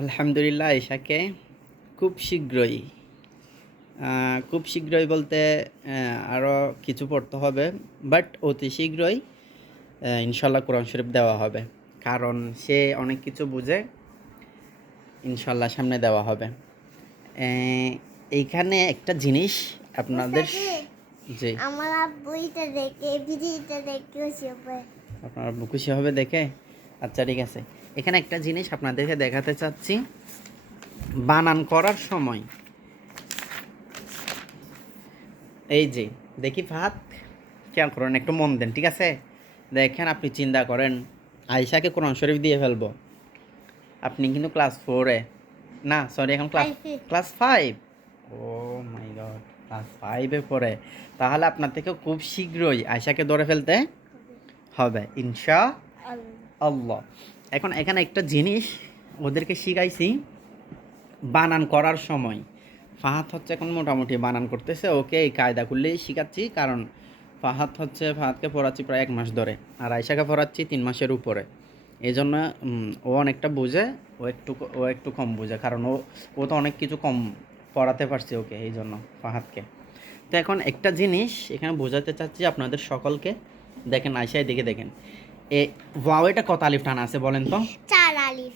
আলহামদুলিল্লাহ ঈশাকে খুব শীঘ্রই বলতে আরও কিছু পড়তে হবে, বাট অতি শীঘ্রই ইনশাল্লাহ কোরআন শরীফ দেওয়া হবে। কারণ সে অনেক কিছু বুঝে, ইনশাল্লাহ সামনে দেওয়া হবে। এইখানে একটা জিনিস আপনাদের জি আমার বইটা দেখে ভিডিওটা দেখে খুশি হবে। আপনার খুশি হবে দেখে। আচ্ছা ঠিক আছে, এখানে একটা জিনিস আপনাদেরকে দেখাতে চাচ্ছি। বানান করার সময় এই যে দেখি ফাহাদ, খেয়াল করেন, একটু মন দেন, ঠিক আছে? দেখেন, আপনি চিন্তা করেন আয়েশাকে কোরআন শরীফ দিয়ে ফেলবো। আপনি কিন্তু ক্লাস 4-এ, না সরি, এখন ক্লাস 5। ও মাই গড, ক্লাস 5-এ পড়ে। তাহলে আপনার থেকে খুব শীঘ্রই আয়েশাকে ধরে ফেলতে হবে ইনশাআল্লাহ। এখন এখানে একটা জিনিস ওদেরকে শিখাইছি বানান করার সময়। ফাহাদ হচ্ছে এখন মোটামুটি বানান করতেছে, ওকে এই কায়দা করলেই শিখাচ্ছি। কারণ ফাহাদকে পড়াচ্ছি প্রায় 1 মাস ধরে, আর আয়েশাকে পড়াচ্ছি 3 মাসের উপরে। এই জন্য ও অনেকটা বুঝে, ও একটু কম বুঝে, কারণ ও তো অনেক কিছু কম পড়াতে পারছে ওকে, এই জন্য ফাহাদকে। তো এখন একটা জিনিস এখানে বোঝাতে চাচ্ছি আপনাদের সকলকে। দেখেন আয়েশায় দিকে দেখেন, ওয়াও এটা কত আলিফ টানা আছে বলেন তো? 4 আলিফ।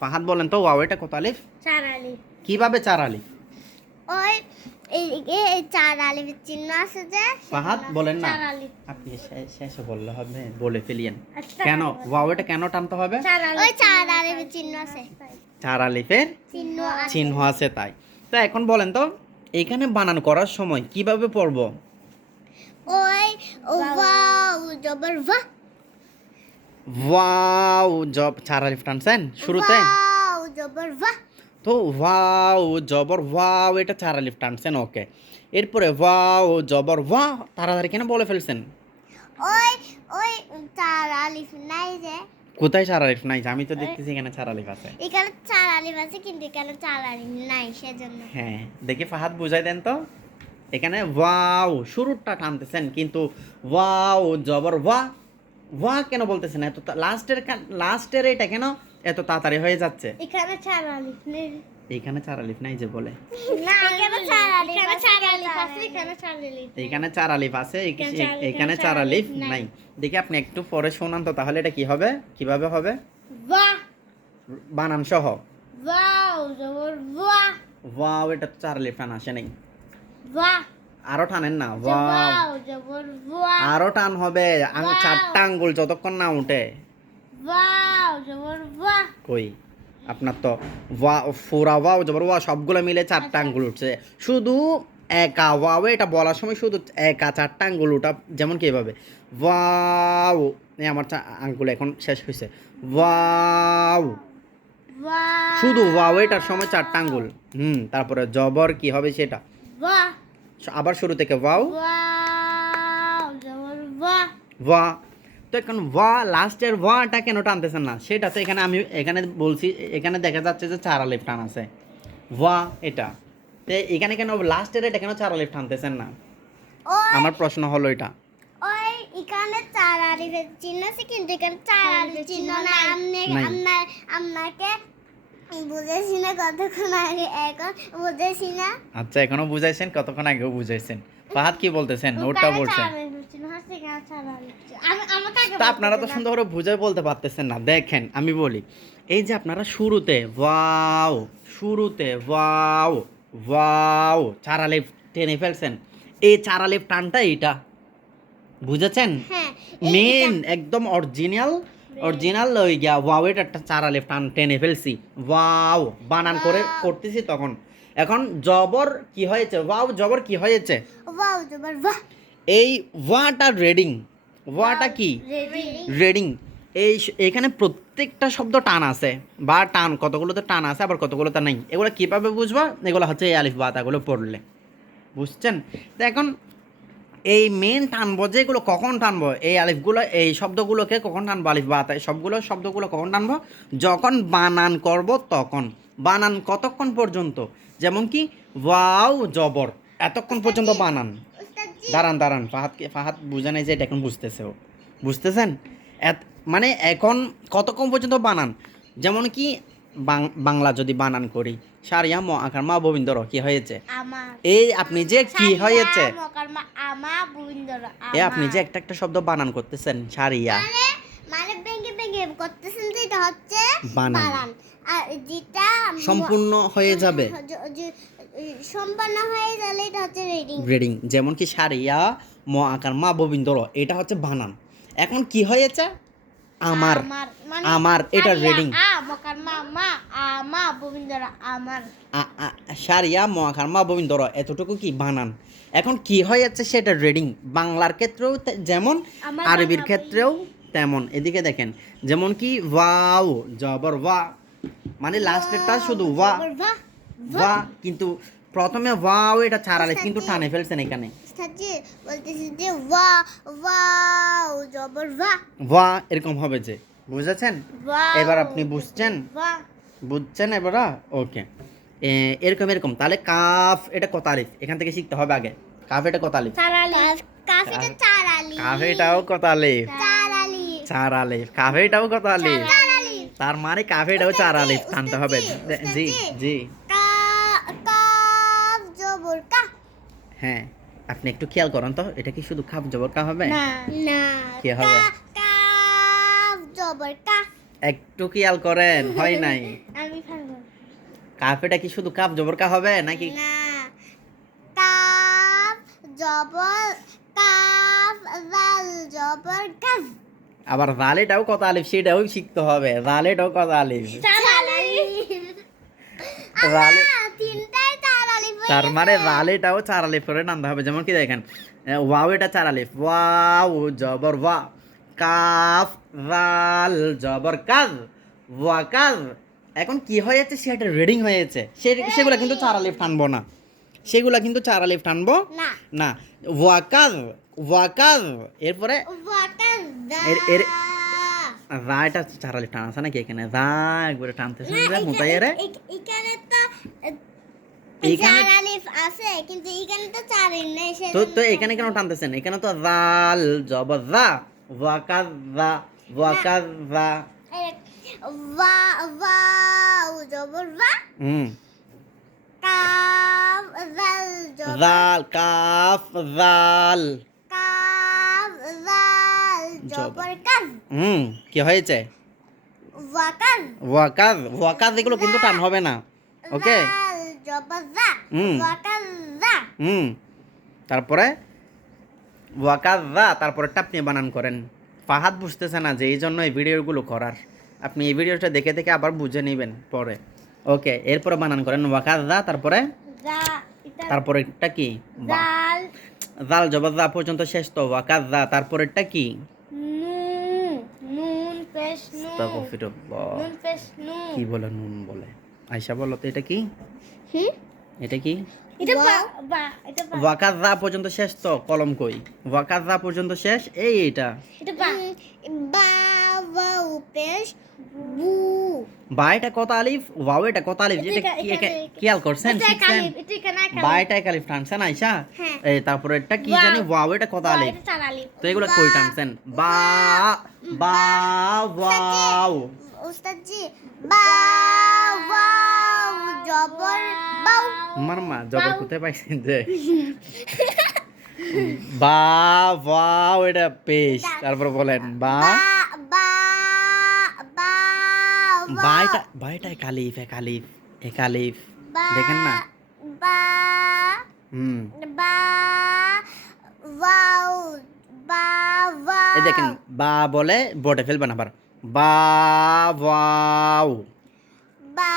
ফাহাদ বলেন তো, ওয়াও এটা কত আলিফ? 4 আলিফ। কিভাবে 4 আলিফ? ওই এইদিকে এই 4 আলিফের চিহ্ন আছে যে। ফাহাদ বলেন না, 4 আলিফ। আপনি শেষে বললে হবে, বলে ফেলিয়েন। আচ্ছা, কেন ওয়াও এটা কেন টানতে হবে? ওই 4 আলিফের চিহ্ন আছে। 4 আলিফের চিহ্ন আছে তাই। তো এখন বলেন তো, এখানে বানান করার সময় কিভাবে পড়ব? ওই ওয়াও জবর ওয়া। ওয়াও 4 আলিফ টানছেন শুরুতে, ওয়াও জবর ওয়া। তো ওয়াও জবর ওয়াও এটা 4 আলিফ টানছেন, ওকে। এরপরে ওয়াও জবর ওয়া, তাড়াতাড়ি কেন বলে ফেলছেন? ওই ওই 4 আলিফ নাই যে। কোথায় 4 আলিফ নাই? আমি তো দেখতেছি এখানে 4 আলিফ আছে। এখানে 4 আলিফ আছে, কিন্তু এখানে 4 আলিফ নাই, সেজন্য। হ্যাঁ, দেখি ফাহাদ বুঝাই দেন তো। এখানে ওয়াও শুরুটা টানতেছেন, কিন্তু ওয়াও জবর ওয়া, ওয়া কেন বলতেছেন? এত লাস্টের এটা কেন এত তাড়াতাড়ি হয়ে যাচ্ছে? এখানে 4 আলিফ নেই। এইখানে 4 আলিফ নাই যে বলে। না, এখানে 4 আলিফ আছে, এখানে 4 আলিফ। এইখানে 4 আলিফ আছে, এখানে 4 আলিফ নাই। দেখি আপনি একটু পরে শোনান তো, তাহলে এটা কি হবে, কিভাবে হবে ওয়া। বানান সহ? ওয়াও জবর ওয়া। ওয়াও এটা 4 আলিফ টান আসে নাই। ওয়া আরো টানেন না, ওয়াও ওয়াও জবর ওয়া। আরো টান হবে, 4টা আঙ্গুল যতক্ষণ না উঠে। ওয়াও জবর ওয়া। কই, আপনার তো ওয়াও জবর ওয়া সবগুলো মিলে 4টা আঙ্গুল উঠছে। শুধু একা ওয়াও এটা বলার সময় শুধু একা 4টা আঙ্গুল উঠা, যেমন কিভাবে ওয়াও, আমার আঙ্গুল এখন শেষ হয়েছে। ওয়াও, ওয়াও শুধু ওয়াও এটার সময় 4টা আঙ্গুল। তারপরে জবর কি হবে সেটা, ওয়া। আবার শুরু থেকে ওয়াও ওয়াও জবর ওয়া। ওয়া। তো এখন ওয়া লাস্টের ওয়াটা কেন টানতেছেন না সেটা তো আমি এখানে বলছি। এখানে দেখা যাচ্ছে যে 4 আলিফ টান আছে ওয়া এটা, তো এখানে কেন লাস্টের এটা কেন 4 আলিফ টানতেছেন না? ওই আমার প্রশ্ন হলো এটা। ওই এখানে 4 আলিফের চিহ্ন আছে, কিন্তু এখানে 4 আলিফের চিহ্ন না। নাই। আপনাকে বুঝেছি না কতক্ষণ আগে, এখন বুঝেছি না। আচ্ছা, এখনো বুঝাইছেন, কতক্ষণ আগেও বুঝাইছেন। ফাহাদ কি বলতেছেন? ওটা বলছেন। তা আপনারা তো সুন্দর করে বুঝাই বলতে পারতেছেন না। দেখেন আমি বলি, এই যে আপনারা শুরুতে ওয়াও, ওয়াও 4 আলিফ টেনে ফেলছেন, এই 4 আলিফ টানটা এটা বুঝেছেন? হ্যাঁ, মেন একদম অরিজিনাল ওই গিয়া ওয়াও এটা একটা 4 আলিফ টান টেনে ফেলছি, ওয়াও বানান করে করতেছি তখন। এখন জবর কি হয়েছে, ওয়াও জবর কি হয়েছে? ওয়াও জবর ওয়া। এই ওয়াটা রেডিং, ওয়াটা কি রেডিং। এখানে প্রত্যেকটা শব্দ টান আছে, বা টান কতগুলোতে টান আছে আবার কতগুলোতে নাই। এগুলো কিভাবে বুঝবো? এগুলো হচ্ছে এই আলিফ বাতাগুলো পড়লে বুঝছেন। তো এখন এই মেন টানবো যেগুলো, কখন টানবো এই আলিফগুলো, এই শব্দগুলোকে কখন টানবো, আলিফ বাতা সবগুলো শব্দগুলো কখন টানবো? যখন বানান করব তখন। বানান কতক্ষণ পর্যন্ত? যেমন কি ওয়াও জবর, এতক্ষণ পর্যন্ত বানান। দাঁড়ান, ফাহাদ বুঝে নাই যে এটা এখন বুঝতেছে, ও বুঝতেছেন? মানে এখন কতক্ষণ পর্যন্ত বানান? যেমন কি বাংলা যদি বানান করি, সারিয়া ম আকার মা ববিন্দর কি হয়েছে? আমার এই আপনি যে কি হয়েছে, মকারমা আমা বুইন্দর এ আপনি যে একটা একটা শব্দ বানান করতেছেন সারিয়া মানে মানে ভেঙে ভেঙে করতেছেন যে এটা হচ্ছে বানান। বানান আর যেটা সম্পূর্ণ হয়ে যাবে সম্পন্ন হয়ে গেলে এটা হচ্ছে রিডিং রিডিং। যেমন কি সারিয়া ম আকার মা ববিন্দর এটা হচ্ছে বানান। এখন কি হয়েছে? আমার আমার এটা রিডিং। আ মকারমা মা আমা বুইন্দর আমার সারিয়া ম আকার মা ববিন্দর এতটুকু কি বানান। এখন কি হয়েছে সেটা রিডিং। বাংলার ক্ষেত্রেও যেমন, আমার আরবির বাংলা ক্ষেত্রেও তেমন। এদিকে দেখেন, যেমন কি ওয়াও জবর ওয়া, মানে লাস্টেরটা শুধু ওয়া বাহ ওয়া, কিন্তু প্রথমে ওয়াও এটা চারালে কিন্তু টানে ফেলছেন এখানে। সাজি বলতেছি যে ওয়া ওয়াও জবর ওয়া ওয়া এরকম হবে যে, বুঝেছেন? ওয়াও এবার আপনি বুঝছেন? ওয়া বুঝছেন এবার? ওকে, এরকম এরকম। তাহলে কাফ এটা কত আলিফ এখান থেকে শিখতে হবে আগে। কাফ এটা কত আলিফ? চারালি কাফিটা চারালি কাফ এটাও কত আলিফ? চারালি চার আলিফ। কাফ এটাও কত আলিফ? চারালি তার মানে কাফ এটাও চার আলিফ টানতে হবে। জি জি কাফ জবর কা হ্যাঁ, আপনি একটু খেয়াল করেন তো, এটা কি শুধু কাফ জবর কা হবে? না না কি হবে? কাফ জবর কা একটু খেয়াল করেন, হয় নাই। আমি পারবো কাফ এটা কি শুধু কাফ জবর কা হবে নাকি? না কাফ জবর কাফ জাল জবর কাফ আবার জাল এটাও কত আলিফ সেটাও শিখতে হবে। জাল এটাও কত আলিফ? চারালি জাল তিনটাই চারালি তার মানে জাল এটাও চার আলিফ করে টানতে হবে। যেমন কি দেখেন, ওয়াও এটা চার আলিফ, ওয়াও জবর ওয়া, কাফ জাল জবর কাজ, ওয়া কাজ। এখন কি হয়েছে সেটা রিডিং হয়েছে, সেগুলা কিন্তু চার আলিফ টানবো না, সেগুলা কিন্তু চার আলিফ টানবো না না। ওয়াকাজ ওয়াকাজ, এরপরে ওয়াটার এর রা এটা চার আলিফ টান আছে নাকি এখানে? রা একবারে টানতেছেন যে মোতায়েরে। এখানে তো এইখানে চার আলিফ আছে কিন্তু এখানে তো চার নেই তো এখানে কেন টানতেছেন? এখানে তো জাল জবর জা, ওয়াকাজ জা ওয়াকাজ জা। ওয়া ওয়াও জবর ওয়া কাফ জাল জবর জাল কাফ জাল কাফ জাল জবর কাফ কি হয়েছে? ওয়াকাজ ওয়াকাজ ওয়াকাজ এগুলো কিন্তু টান হবে না। ওকে, জাল জবর জা হুম। ওয়াকাজ জা তারপরে ওয়াকাজ জা, তারপরেরটা আপনি বানান করেন। ফাহাদ বুঝতেছে না যে এই জন্য এই ভিডিওগুলো করার। আপনি এই ভিডিওটা দেখে দেখে আবার বুঝে নেবেন পরে। ওকে, এরপরে বানান করেন ওয়াকাজ জা, তারপরে জা এটা তারপরেরটা কি? জাল জাল জবর জা পর্যন্ত শেষ তো, ওয়াকাজ জা, তারপরেরটা কি? নুন নুন পেশ নুন আস্তাগফিরুল্লাহ। নুন পেশ নুন কি বলে নুন বলে? আয়শা বলো তো এটা কি? হুম এটা কি? এটা বা বা এটা বা ওয়াকাজ জা পর্যন্ত শেষ তো, কলম কই? ওয়াকাজ জা পর্যন্ত শেষ, এইটা। এটা বা বা ওয়াও পেশ বু বা এটা কত আলিফ, ওয়াও এটা কত আলিফ, যেটা খেয়াল করছেন? এটা শিখছেন? কালিফ এটা কেন বা এটা এক আলিফ টানছেন আয়শা? হ্যাঁ। এই তারপরে এটা কি জানি? ওয়াও এটা কত আলিফ? এটা চার আলিফ তো এগুলো কই টানছেন? বা বা ওয়াও। উস্তাদ জি বা ওয়াও জবর বাউ আমার মা জবর কোথায় পাইছেন যে? বা ওয়াও এটা পেশ, তারপর বলেন বা বা বা বা বা এটা এক আলিফ, এক আলিফ, এক আলিফ, দেখেন না? বা বা ওয়াও বা ওয়াও এই দেখেন, বা বলে বটে ফেলবেন আবার। বা ওয়াও বা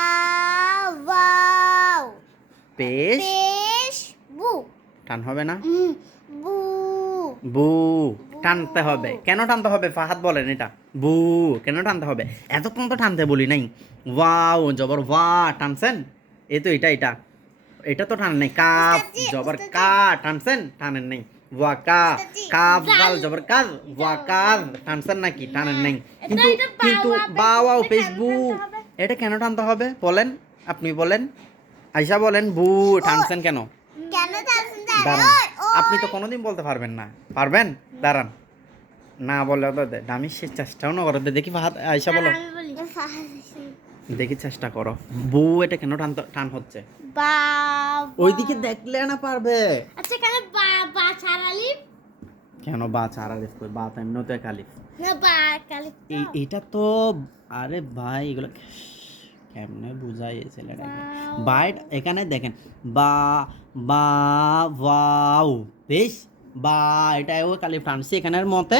ওয়াও পেশ পেশ বু টান হবে না? বু বু টানতে হবে। কেন টানতে হবে ফাহাদ বলেন এটা? বু কেন টানতে হবে? এতক্ষণ তো টানতে বলি নাই। ওয়াও জবর ওয়া টানছেন, এই তো এটা এটা এটা তো টান নেই। কাফ জবর কা টানছেন, টানেন নাই। ওয়াকা কাফ জাল জবর কাজ, ওয়াকাজ টানছেন নাকি? টানেন নাই। কিন্তু কিন্তু বা ওয়াও পেশ বু, এটা কেন টানতে হবে বলেন? আপনি বলেন, আয়শা বলেন, বু টানছেন কেন? কেন টানছেন দাঁড়ান, আপনি তো কোনোদিন বলতে পারবেন না। পারবেন? দাঁড়ান, না বললে তো আমি সে চেষ্টাও না করে দেখি। ফাহাদ আয়শা বলো। আমি বলি দেখি চেষ্টা করো। বু এটা কেন টান হচ্ছে? বা ওইদিকে দেখলে না পারবে। আচ্ছা কেন বা বা ছাড়ালি কেন বা চার আলিফ কই? বা তো এমনিও তো এক আলিফ। না বা কালি এটা তো, আরে ভাই এগুলো কেমনে বুঝাই এই ছেলেটাকে? বাট এখানে দেখেন, বা বা ওয়াও, বেশ, বা এটাও কালিফ টানছি এখানের মতে,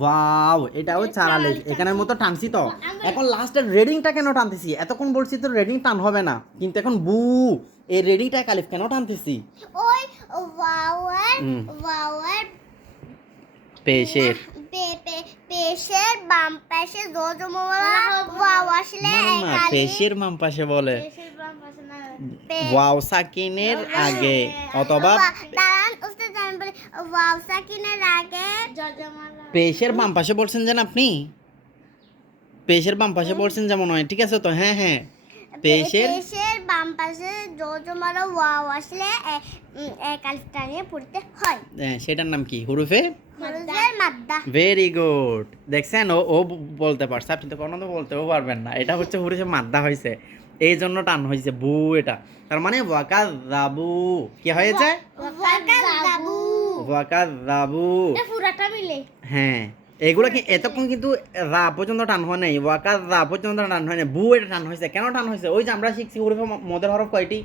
ওয়াও এটাও চার আলিফ এখানের মতো টানছি। তো এখন লাস্টের রেডিংটা কেন টানতেছি? এতক্ষণ বলছি তো রেডিং টান হবে না, কিন্তু এখন বু এই রেডিংটা কালিফ কেন টানতেছি? ওই ওয়াওয়ার হুম। ওয়াওয়ার পেশের পেশের বাম পাশে জজমওয়ালা ওয়াও আসলে না না, কালি পেশের বাম পাশে বলে, পেশের বাম পাশে না ওয়াও সাকিনের আগে অথবা দাঁড়ান উস্তাদ আমি বলি ওয়াও সাকিনের আগে জজমওয়ালা পেশের বাম পাশে বলছেন যেন আপনি, পেশের বাম পাশে বলছেন যেমন হয়, ঠিক আছে তো? হ্যাঁ হ্যাঁ, পেশের পেশের বাম পাশে জজমওয়ালা ওয়াও আসলে এক আলিফ টানিয়ে পড়তে হয় সেটার নাম কি? হুরুফে হরুজের মাদ্দা ভেরি গুড। দেখছেন, ও ও বলতে পারছে, আপনি তো কোনো তো বলতেও পারবেন না। এটা হচ্ছে হুরুফে মাদ্দা হয়েছে, এই জন্য টান হয়েছে বু এটা। তার মানে ওয়াকাযাবু কি হয়েছে? ওয়াকাযাবু ওয়াকাযাবু। এটা পুরাটা মিলে হ্যাঁ, এগুলো কি এতক্ষণ কিন্তু রা পর্যন্ত টান হয় নাই, ওয়াকার রা পর্যন্ত টান হয় না, বু এটা টান হয়েছে। কেন টান হয়েছে? ওই যে আমরা শিখছি হুরুফে মদের হরফ কয়টি?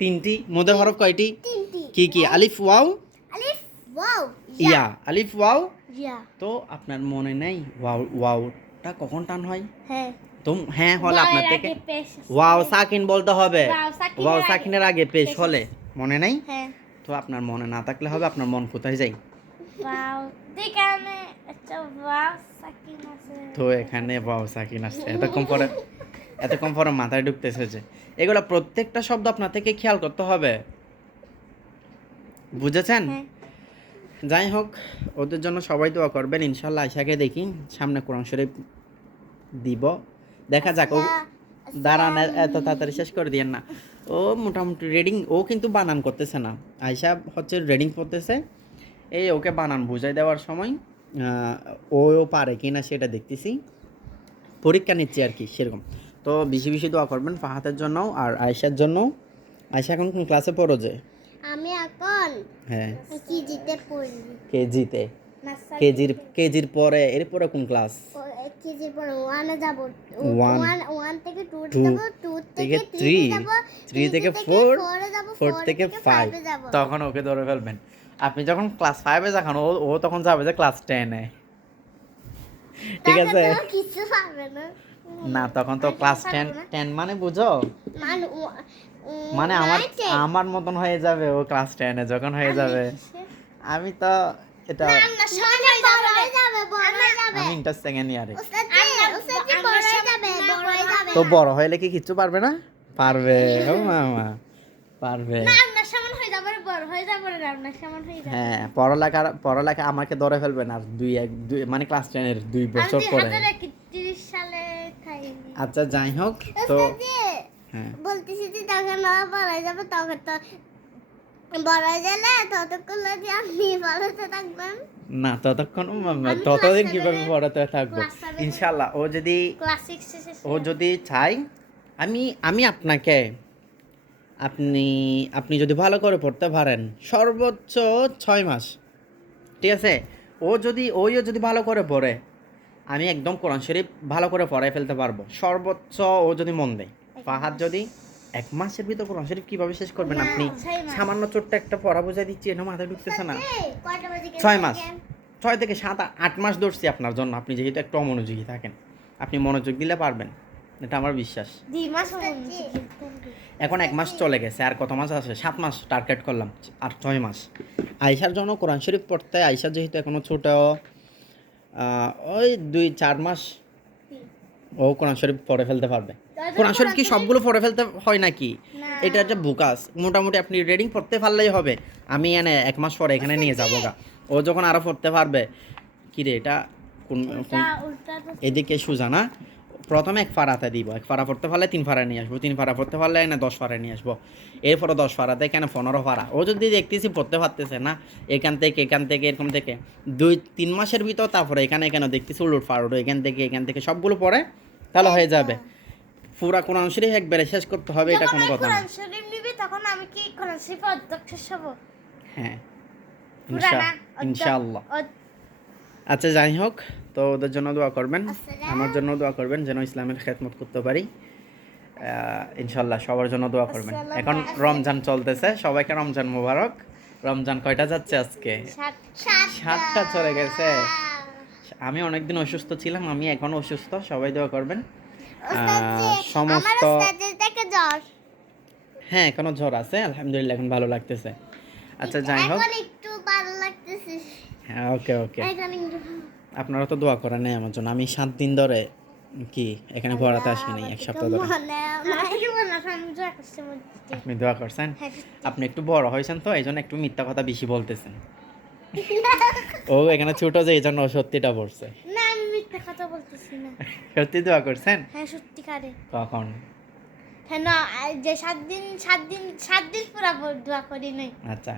তিনটি। মদের হরফ কয়টি? তিনটি কি কি? আলিফ ওয়াও আলিফ ওয়াও ইয়া, আলিফ ওয়াও। ইয়া তো আপনার মনে নাই ওয়াওটা কখন টান হয়? হ্যাঁ তো হ্যাঁ হলে আপনার থেকে পেশ ওয়াও সাকিন বলতে হবে। ওয়াও সাকিনের ওয়াও আগে। সাকিনের আগে পেশ হলে মনে নাই। হ্যাঁ তো আপনার মনে না থাকলে হবে, আপনার মন কোথায় যায়? ওয়াও দেখানে আচ্ছা ওয়াও সাকিন আছে তো এখানে ওয়াও সাকিন আসছে, এতক্ষণ পরে মাথায় ঢুকতেছে যে এগুলো প্রত্যেকটা শব্দ আপনার থেকে খেয়াল করতে হবে, বুঝেছেন? হ্যাঁ। যাই হোক, ওদের জন্য সবাই দোয়া করবেন। ইনশাল্লাহ আয়শাকে দেখি সামনে কোরআন শরীফ দিব, দেখা যাক। ও দাঁড়ান, এত তাড়াতাড়ি শেষ করে দিয়েন না। ও মোটামুটি রিডিং, ও কিন্তু বানান করতেছে না। আয়শা হচ্ছে রিডিং করতেছে, এই ওকে বানান বুঝাই দেওয়ার সময় ও পারে কি না সেটা দেখতেছি, পরীক্ষা নিচ্ছি আর কি সেরকম। তো বেশি বেশি দোয়া করবেন ফাহাতের জন্য আর আয়শার জন্য। আয়শা এখন কোন ক্লাসে পড়ো যে? আমি এখন হ্যাঁ, কি জিতে পড়ি কেজিতে। নার্সারি কেজির পরে এরপরে কোন ক্লাস? কেজির পর ওয়ানে যাব One, ওয়ান থেকে টু two যাব টু থেকে থেকে থ্রি, থ্রি যাব থ্রি থেকে ফোর, ফোরে যাব ফোর থেকে ফাইভ। যাব তখন ওকে ধরে ফেলবেন। আপনি যখন ক্লাস ফাইভে যান, ও তখন যাবে যে ক্লাস 10-এ, ঠিক আছে? কিছু পারবে না না, তখন তো ক্লাস 10 মানে বুঝো, মানে মানে আমার মতন হয়ে যাবে ও ক্লাস 10-এ যখন হয়ে যাবে। আমি তো এটা, আমরা সব হয়ে যাবে বড় হয়ে যাবে আমি ইন্টার সেকেন্ড ইয়ারে। উস্তাদ জি বড় হয়ে যাবে বড় হয়ে যাবে তো বড় হইলে কি কিচ্ছু পারবে না? পারবে, ও মামা পারবে। না আমরা সমান হয়ে যাবে বড় হয়ে যাবে আমরা সমান হয়ে যাবে হ্যাঁ, পড়ালেখা আমাকে ধরে ফেলবেন আর দুই মানে ক্লাস 10-এর 2 বছর পরে। 2031 সালে থাকি আচ্ছা যাই হোক, তো উস্তাদ জি হ্যাঁ, বলতেছি যে তখন বড় হয়ে যাবে তখন তো বড় হয়ে গেলে ততক্ষণ যদি আপনি বড়তে থাকবেন না ততক্ষণ আমি ততদিন class কিভাবে 7-এ পড়াতে থাকবো? class 7-এ ইনশাল্লাহ ও যদি ক্লাস 6 শেষে ও যদি চাই, আমি আপনাকে, আপনি যদি ভালো করে পড়তে পারেন সর্বোচ্চ 6 মাস, ঠিক আছে? ওইও যদি ভালো করে পড়ে, আমি একদম কোরআন শরীফ ভালো করে পড়াই ফেলতে পারবো সর্বোচ্চ, ও যদি মন দেয়। ফাহাদ যদি 1 মাসের ভিতর কোরআন শরীফ কিভাবে শেষ করবেন না, আপনি? 6 মাস। সামান্য ছোট্ট একটা পড়া বুঝাই দিচ্ছি, এটা মাথায় ঢুকতেছে না। কয়টা বাজে 6 মাস, 6 থেকে 7-8 মাস ধরছি আপনার জন্য, আপনি যেহেতু একটু অমনোযোগী থাকেন, আপনি মনোযোগ দিলে পারবেন, এটা আমার বিশ্বাস। 2 মাস এখন 1 মাস চলে গেছে, আর কত মাস আছে? 7 মাস টার্গেট করলাম, আর 6 মাস। আয়শার জন্য কোরআন শরীফ পড়তে, আয়শা যেহেতু এখনো ছোট, ওই 2-4 মাস ও কোরআন শরীফ পড়ে ফেলতে পারবে। কোরআন শরীফ কি সবগুলো পড়ে ফেলতে হয় নাকি? না। এটা একটা বুকাস, মোটামুটি আপনি রিডিং পড়তে পারলেই হবে। আমি 1 মাস পরে এখানে নিয়ে যাবো গা, ও যখন আরো পড়তে পারবে। কি রে এটা কোন উল্টা তো এদিকে সুজা না? প্রথমে 1 ফারাতে দিব, 1 ফারা পড়তে পারলে 3 ফারা নিয়ে আসবো, 3 ফারা পড়তে পারলে 10 ফারা নিয়ে আসবো, এরপরে 10 ফারাতে কেন 15 ফারা। ও যদি দেখতেছি পড়তে পারতেছে না, এখান থেকে এরকম থেকে 2-3 মাসের ভিতর, তারপরে এখানে দেখতেছি উলট ফারুট, এখান থেকে সবগুলো পড়ে তাহলে হয়ে যাবে। পুরা কোরআন শরীফ একবারে শেষ করতে হবে এটা কোনো কথা না। কোরআন শরীফ নিবি তখন আমি কি কোরআন শরীফ অধ্যক্ষ হব? হ্যাঁ পুরা না, ইনশাআল্লাহ। আচ্ছা যাই হোক, তো ওদের জন্য দোয়া করবেন, আমার জন্য দোয়া করবেন যেন ইসলামের খেদমত করতে পারি। ইনশাআল্লাহ সবার জন্য দোয়া করবেন। এখন রমজান চলতেছে, সবাইকে রমজান মোবারক। রমজান কয়টা যাচ্ছে আজকে? 7টা চলে গেছে। আমি অনেকদিন অসুস্থ ছিলাম, আমি এখন অসুস্থ, সবাই দোয়া করবেন। সমস্ত জ্বর, হ্যাঁ এখনো জ্বর আছে, আলহামদুলিল্লাহ এখন ভালো লাগতেছে। আচ্ছা যাই হোক, এখন একটু ভালো লাগতেছে। হ্যাঁ ওকে ওকে। এখন একটু আপনারা তো দোয়া করেন নাই আমার জন্য। আমি 7 দিন ধরে কি এখানে পড়াতে আসিনি, 1 সপ্তাহ ধরে। আপনি দোয়া করছেন, আপনি একটু বড় হয়েছেন তো এই জন্য একটু মিথ্যা কথা বেশি বলতেছেন। ও এখানে ছোট যে এই জন্য ও সত্যিটা বলছে। না আমি মিথ্যা কথা বলতেছি না। সত্যি দোয়া করছেন? হ্যাঁ সত্যিকারে। কখন? হ্যাঁ না, যে 7 দিন পুরা দোয়া করি নাই। আচ্ছা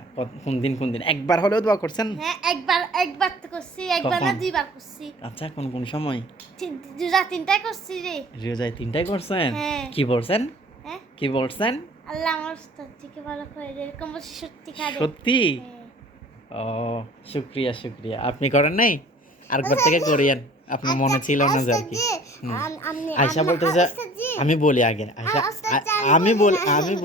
কোন দিন একবার হলেও দোয়া করছেন? হ্যাঁ একবার তো করছি, একবার না কখন? 2বার করছি। আচ্ছা কোন সময়? রোজা 3টায় করছি রে। রোজায় 3টায় করছেন? হ্যাঁ। কি বলছেন? হ্যাঁ কি বলছেন? আল্লাহ আমার উস্তাদ থেকে ভালো করে দে, এরকম বলছি সত্যিকারে। সত্যি? হ্যাঁ। ও শুক্রিয়া শুক্রিয়া। আপনি করেন নাই? আরেকবার থেকে করিয়েন, আপনার মনে ছিল না যে আর কি। আয়শা বলতেছে, আমি বলি আগে আয়শা, আমি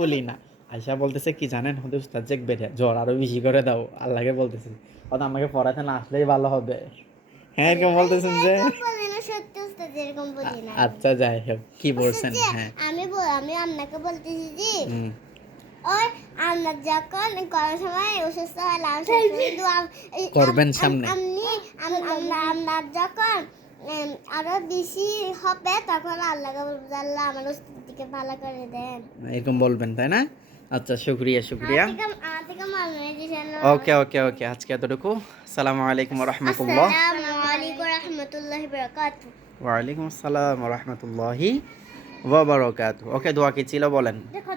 বলি না। আয়শা বলতেছে কি জানেন, হতে উস্তাদ যে বেড়ে জ্বর আরো বেশি করে দাও, আল্লাহকে বলতেছে হয়তো আমাকে পড়াতে না আসলেই ভালো হবে। হ্যাঁ এরকম বলতেছেন যে। সত্যি উস্তাদ এরকম বলি না। আচ্ছা যাই হোক, কি বলছেন? হ্যাঁ আমি আপনাকে বলতেছি জি, হুম। ওই আমরা যখন করার সময় অসুস্থ হলাম করবেন সামনে। আমরা যখন আরো বেশি হবে তখন আল্লাহকে বলবো আল্লাহ আমার উস্তাদিকে ভালো করে দেন, এরকম বলবেন তাই না? আচ্ছা শুক্রিয়া শুক্রিয়া। আমার থেকে মনে দিয়েছেন। ওকে ওকে ওকে, আজকে এতটুকু। আসসালামু আলাইকুম ওয়া রাহমাতুল্লাহ। আসসালামু আলাইকুম ওয়া রাহমাতুল্লাহি ওয়া বারাকাতুহু। ওয়া আলাইকুম আসসালাম ওয়া রাহমাতুল্লাহি ওয়া বারাকাতুহু। ওকে দোয়া কি ছিল বলেন? দেখো